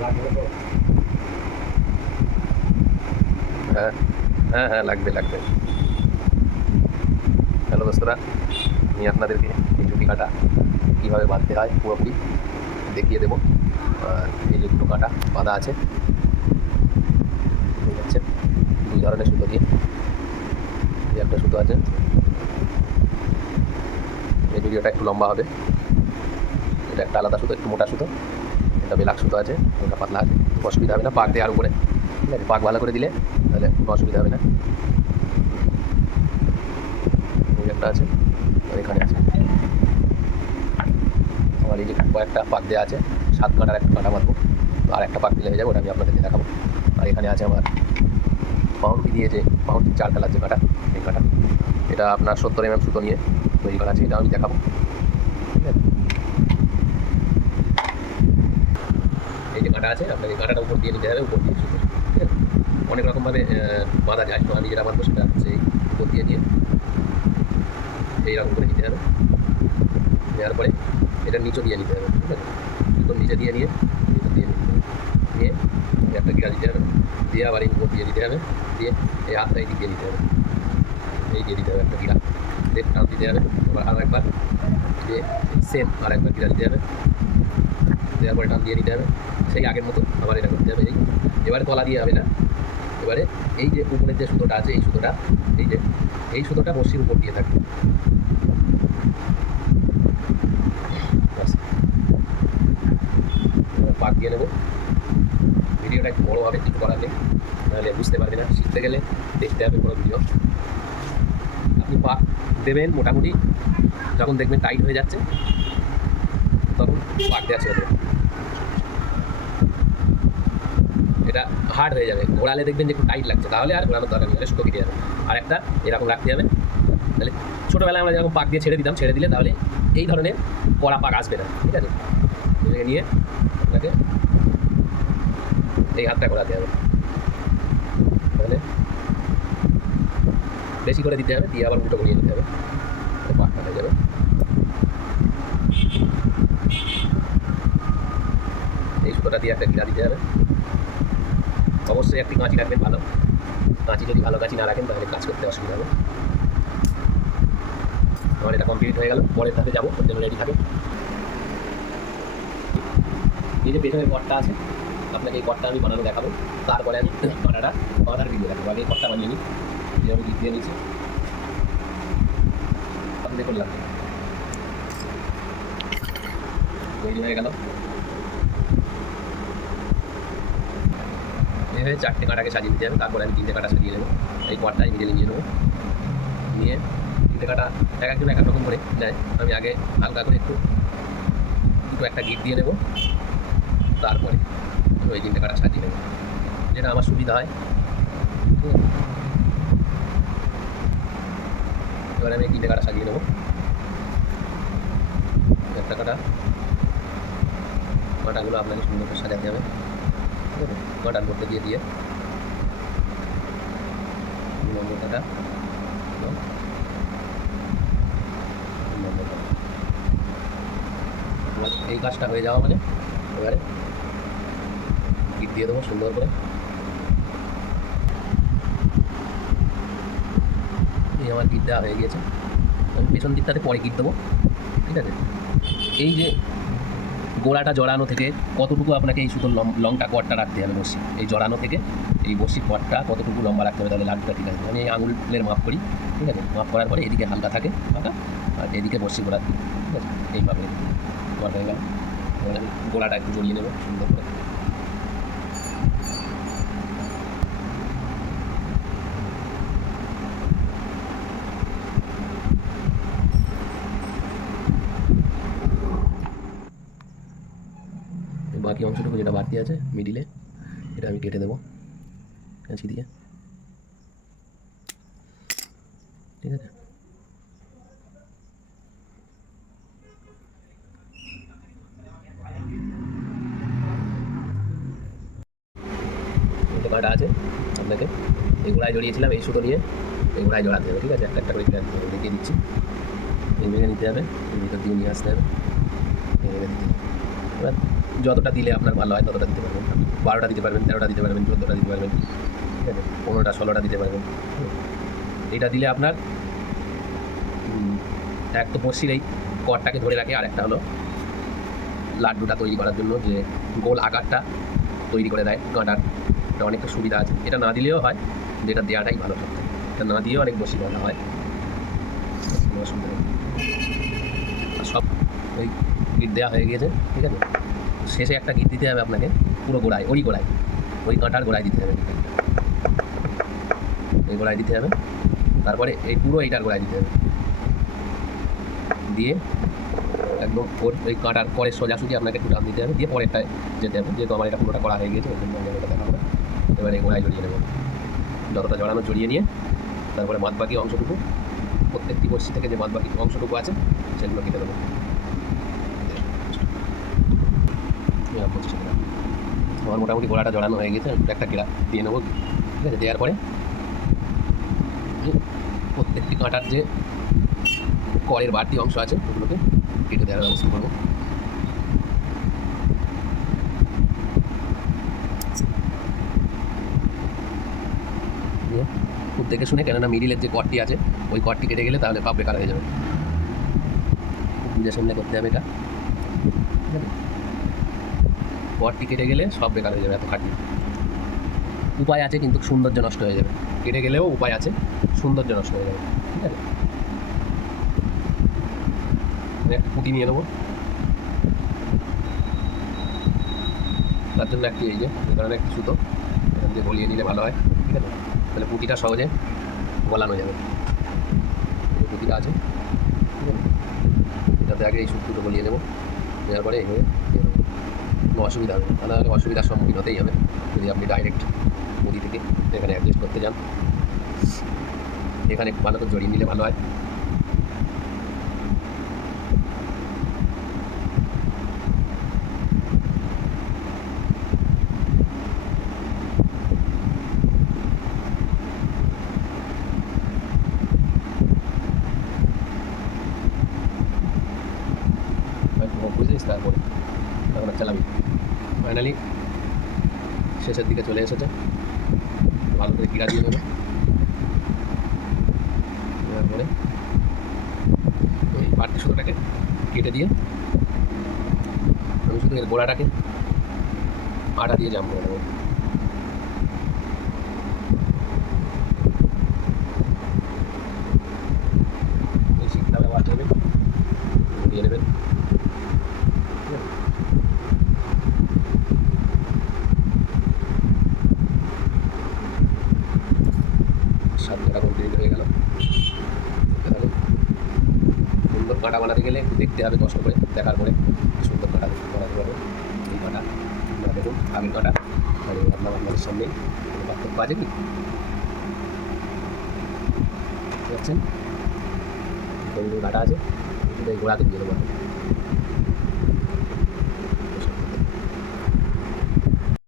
হ্যাঁ হ্যাঁ হ্যাঁ লাগবে লাগবে। হ্যালো দোস্তরা, আমি আপনাদেরকে এই জুটি কাটা কীভাবে বাঁধতে হয় পুরোপুরি দেখিয়ে দেবো। আর এই যে দুটো কাটা বাঁধা আছে ঠিক আছে দুই ধরনের সুতো দিয়ে। এই একটা সুতো আছে। এই ভিডিওটা একটু লম্বা হবে। এটা একটা আলাদা সুতো, একটু মোটা সুতো। এটা বেলাক সুতো আছে ওটা পাতলা আছে অসুবিধা হবে না, পাক দেওয়ার উপরে। ঠিক আছে, পাক ভালো করে দিলে, তাহলে কোনো অসুবিধা হবে না। একটা আছে এখানে আছে। আমার এই যে কয়েকটা পাক দেওয়া আছে, সাত কাঁটার একটা কাটা মারবো, আর একটা পাক দিলে হয়ে যাবে, ওটা আমি আপনাদেরকে দেখাবো। আর এখানে আছে আমার পাউন্ডি দিয়ে যে পাউন্ডি চার কালার যে কাটা, এই কাঁটা। এটা আপনার সত্তর এম এম সুতো নিয়ে তৈরি করা আছে এটা আমি দেখাবো ঠিক আছে এই যে কাঁটা আছে, আপনাকে কাঁটাটা উপর দিয়ে নিতে হবে, উপর দিয়ে সুতো ঠিক আছে? অনেক রকমভাবে বাঁধা যায় তো আমি যেটা বাঁধবো সেটা সেই উপর দিয়ে নিয়ে এইরকম করে নিতে হবে। নেওয়ার পরে এটা নিচে দিয়ে নিতে হবে, ঠিক আছে? সুতোর নিচে দিয়ে নিয়ে, নিচে দিয়ে নিতে নিয়ে একটা গিরা দিতে হবে, দিয়ে আবার এই উপর দিয়ে দিতে হবে, দিয়ে এই হাতটা এই দিয়ে দিতে হবে। এই দিয়ে দিতে হবে একটা গিরা দিয়ে টান দিতে হবে, আবার আর একবার দিয়ে সেম আর একবার গিরা দিতে হবে। দেওয়ার পরে টান দিয়ে নিতে হবে। সেই আগের মতো আবার এটা করতে হবে। এই এবারে তলা দিয়ে হবে না। এবারে এই যে উপরের যে সুতোটা আছে, এই সুতোটা, এই যে, এই সুতোটা বসির উপর দিয়ে থাকবে। পাক দিয়ে নেব। ভিডিওটা একটু বড়ো হবে, কিছু করার নেই। নাহলে বুঝতে পারবে না, শিখতে গেলে দেখতে হবে কোনো ভিডিও। আপনি পাক দেবেন মোটামুটি, যখন দেখবেন টাইট হয়ে যাচ্ছে। তখন পাক দেওয়া ছেড়ে এটা হার্ড হয়ে যাবে। ঘোরালে দেখবেন যে একটু টাইট লাগছে। তাহলে আর ঘোরানোর দরকার নেই। তাহলে কেটে যাবে। আর একটা, এরকম রাখতে হবে। তাহলে ছোটোবেলায় আমরা যেরকম পাক দিয়ে ছেড়ে দিতাম, ছেড়ে দিলে তাহলে এই ধরনের কড়া পাক আসবে না। ঠিক আছে? এটাকে নিয়ে আপনাকে এই হাতটা করাতে হবে। তাহলে বেশি করে দিতে হবে, দিয়ে আবার উল্টো করিয়ে নিতে হবে তাহলে পাকটা হয়ে যাবে এই সুতোটা দিয়ে একটা গিরা দিতে হবে। অবশ্যই একটি কাঁচি রাখবেন ভালো। কাঁচি যদি ভালো কাঁচি না রাখেন, তাহলে কাজ করতে অসুবিধা হবে। আমার এটা কমপ্লিট হয়ে গেল। পরের ধাপে যাব, ওর জন্য রেডি থাকে। এই যে পেছনে ঘরটা আছে, আপনাকে এই কটটা আমি বানানো দেখাবো। তারপরে আমি বানাটা বানার ভিডিও দেখাবো। আগে এই ঘরটা বানিয়ে নিই। যে আমি দিয়ে নিয়েছি আপনি করলাম তৈরি হয়ে গেল। এইভাবে চারটে কাঁটাকে সাজিয়ে দিতে হবে, তারপরে আমি তিনটে কাঁটা সাজিয়ে নেব এই কটটা আমি মিডিলে নিয়ে নেব। নিয়ে তিনটে কাঁটা, এক একজন এক এক রকম করে নেয় আমি আগে হালকা করে একটু, দুটো একটা গিট দিয়ে নেব। তারপরে ওই তিনটে কাঁটা সাজিয়ে নেব। যেটা আমার সুবিধা হয়? এবার আমি তিনটে কাঁটা সাজিয়ে নেব। একটা কাঁটা। কাঁটাগুলো আপনাকে সুন্দর করে সাজাতে হবে। আছে কাঁটার দিয়ে দিয়ে। এই কাজটা হয়ে যাওয়া মানে এবারে গিট দিয়ে দেবো সুন্দর করে। এই আমার গিট দেওয়া হয়ে গিয়েছে। আমি পেছন দিকটাতে পরে গিট দেবো। ঠিক আছে? এই যে গোড়াটা জড়ানো থেকে কতটুকু আপনাকে এই সুতোর লংটা কটটা রাখতে হবে বসি? এই জড়ানো থেকে এই বসির কটটা কতটুকু লম্বা রাখতে হবে তাহলে লাগবে ঠিক আছে। আমি এই আঙুলের মাপ করি, ঠিক আছে? মাপ করার পরে এদিকে হালকা থাকে, ফাঁকা, আর এদিকে বসি গোড়া, ঠিক আছে? এইভাবে গেল। গোড়াটা একটু জড়িয়ে নেব, সুন্দর করে। বাকি অংশটুকু যেটা বাড়তি আছে মিডিলে এটা আমি কেটে দেবো। কাঁচি দিয়ে। ঠিক আছে? কাঁটা আছে আপনাকে, এই গোড়ায় জড়িয়েছিলাম এই সুতো নিয়ে এই গোড়ায় জড়াতে হবে, ঠিক আছে? একটা একটা করে দেখিয়ে দিচ্ছি। এই ভেঙে নিতে হবে ভিতর দিয়ে নিয়ে আসতে হবে। ভেঙে দিতে হবে। এবার যতটা দিলে আপনার ভালো হয় ততটা দিতে পারবেন। বারোটা দিতে পারবেন, তেরোটা দিতে পারবেন, চোদ্দোটা দিতে পারবেন, ঠিক আছে? পনেরোটা, ষোলোটা দিতে পারবেন। এটা দিলে আপনার এক তো বসির এই করটাকে ধরে রাখে আর একটা হলো লাড্ডুটা তৈরি করার জন্য, যে গোল আকারটা তৈরি করে দেয় গাঁটার। এটা অনেকটা সুবিধা আছে। এটা না দিলেও হয় যেটা দেওয়াটাই ভালো সবথেকে এটা না দিয়েও অনেক বসি ভালো হয়। অসুবিধা নেই। সব ওই গিট দেওয়া হয়ে গিয়েছে, ঠিক আছে? শেষে একটা গিট দিতে হবে আপনাকে, পুরো গোড়ায় ওই গোড়ায়। ওই কাঁটার গোড়ায় দিতে হবে। এই গোড়ায় দিতে হবে। তারপরে এই পুরো এইটার গোড়ায় দিতে হবে। দিয়ে একদম ওর ওই কাঁটার পরে সোজাসুজি আপনাকে একটু টান দিতে হবে। দিয়ে পরেরটায় যেতে হবে। যেহেতু আমার এটা পুরোটা করা হয়ে গেছে, ওই জন্য আমি ওটা দেখাবো এবার এই গোড়ায় জড়িয়ে নেব। যতটা জড়ানো জড়িয়ে নিয়ে তারপরে মাদ বাকি অংশটুকু, প্রত্যেকটি বর্ষি থেকে যে মাদ বাকি অংশটুকু আছে, সেগুলো কেটে দেবো এরকম পঁচিশ টাকা। আমার মোটামুটি গোড়াটা জড়ানো হয়ে গেছে, একটা গেড়া দিয়ে নেব, ঠিক আছে দেওয়ার পরে প্রত্যেকটি কাঁটার যে করের বাড়তি অংশ আছে, ওগুলোকে কেটে দেওয়ার ব্যবস্থা করব খুব দেখে শুনে কেননা মিডিলের যে কটটি আছে, ওই কটটি কেটে গেলে তাহলে পাপ বেকার হয়ে যাবে বুঝে শুনলে করতে হবে এটা ঠিক আছে? কটটি কেটে গেলে সব বেকার হয়ে যাবে এত খাটনি। উপায় আছে কিন্তু সৌন্দর্য নষ্ট হয়ে যাবে। কেটে গেলেও উপায় আছে, সৌন্দর্য নষ্ট হয়ে যাবে, ঠিক আছে? একটা পুঁটি নিয়ে নেব। তার জন্য একটি এই যে কারণে একটি সুতো, এখান দিয়ে গলিয়ে নিলে ভালো হয়, ঠিক আছে? তাহলে পুঁতিটা সহজে গলানো যাবে। পুঁতিটা আছে, ঠিক আছে? এটাতে আগে এই সুতোটা গলিয়ে নেব, নেওয়ার পরে এইভাবে দেবো। কোনো অসুবিধা হবে না নাহলে অসুবিধার সম্মুখীন হতেই হবে। যদি আপনি ডাইরেক্ট মুদি থেকে এখানে অ্যাডজাস্ট করতে যান। এখানে ভালো করে জড়িয়ে নিলে ভালো হয়। তারপরে। আর চালাবি ফাইনালি শেষের দিকে চলে এসেছে। ভালো করে কিরা দিয়ে দেবে দেওয়ার পরে বাড়তি সুতোটাকে কেটে দিয়ে আমি শুধু এর গোড়াটাকে আটা দিয়ে নেব এই শিকটা ব্যবহার করবেন দিয়ে নেবেন ঠিক আছে? সাতটা কমপ্লিট হয়ে গেল তাহলে সুন্দর কাঁটা বানাতে গেলে একটু দেখতে হবে, কষ্ট করে দেখার পরে সুন্দর কাঁটা বানাতে পারবে। এই কাটা দেখুন, আমি কাটা। আর আপনার আপনাদের সামনে পার্থক্য আছে কি? দেখতে কাটা আছে গোড়াতে দিয়ে দেবো।